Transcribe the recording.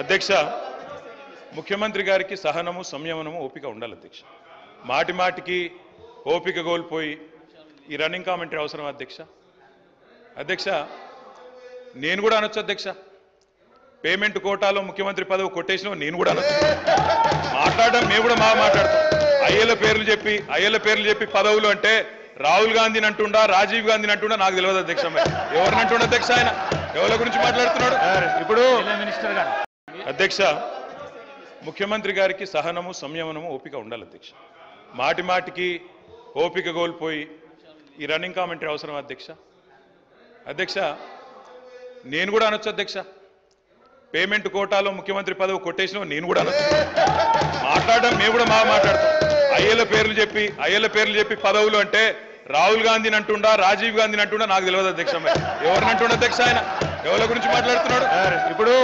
అధ్యక్ష ముఖ్యమంత్రి గారికి సహనము సంయమనము ఓపిక ఉండాలి అధ్యక్ష. మాటి మాటికి ఓపిక కోల్పోయి ఈ రన్నింగ్ కామెంటరీ అవసరం అధ్యక్ష. అధ్యక్ష నేను కూడా అనొచ్చు అధ్యక్ష, పేమెంట్ కోటాలో ముఖ్యమంత్రి పదవి కొట్టేసిన నేను కూడా అనొచ్చు. మాట్లాడడం మేము కూడా మాట్లాడతాం. అయ్యల పేర్లు చెప్పి పదవులు అంటే రాహుల్ గాంధీని అంటుండా, రాజీవ్ గాంధీని అంటుండా నాకు తెలియదు అధ్యక్ష. ఎవరిని అంటుండ అధ్యక్ష? ఆయన ఎవరి గురించి మాట్లాడుతున్నాడు ఇప్పుడు? అధ్యక్ష ముఖ్యమంత్రి గారికి సహనము సంయమనము ఓపిక ఉండాలి అధ్యక్ష. మాటి మాటికి ఓపిక కోల్పోయి ఈ రన్నింగ్ కామెంటరీ అవసరం అధ్యక్ష. అధ్యక్ష నేను కూడా అనొచ్చు అధ్యక్ష, పేమెంట్ కోటాలో ముఖ్యమంత్రి పదవి కొట్టేసిన నేను కూడా అనొచ్చు. మాట్లాడడం మేము కూడా మాట్లాడతాం. అయ్యల పేర్లు చెప్పి పదవులు అంటే రాహుల్ గాంధీని అంటుండా, రాజీవ్ గాంధీని అంటుండా నాకు తెలియదు అధ్యక్ష. ఎవరిని అంటుండ అధ్యక్ష? ఆయన ఎవరి గురించి మాట్లాడుతున్నాడు ఇప్పుడు?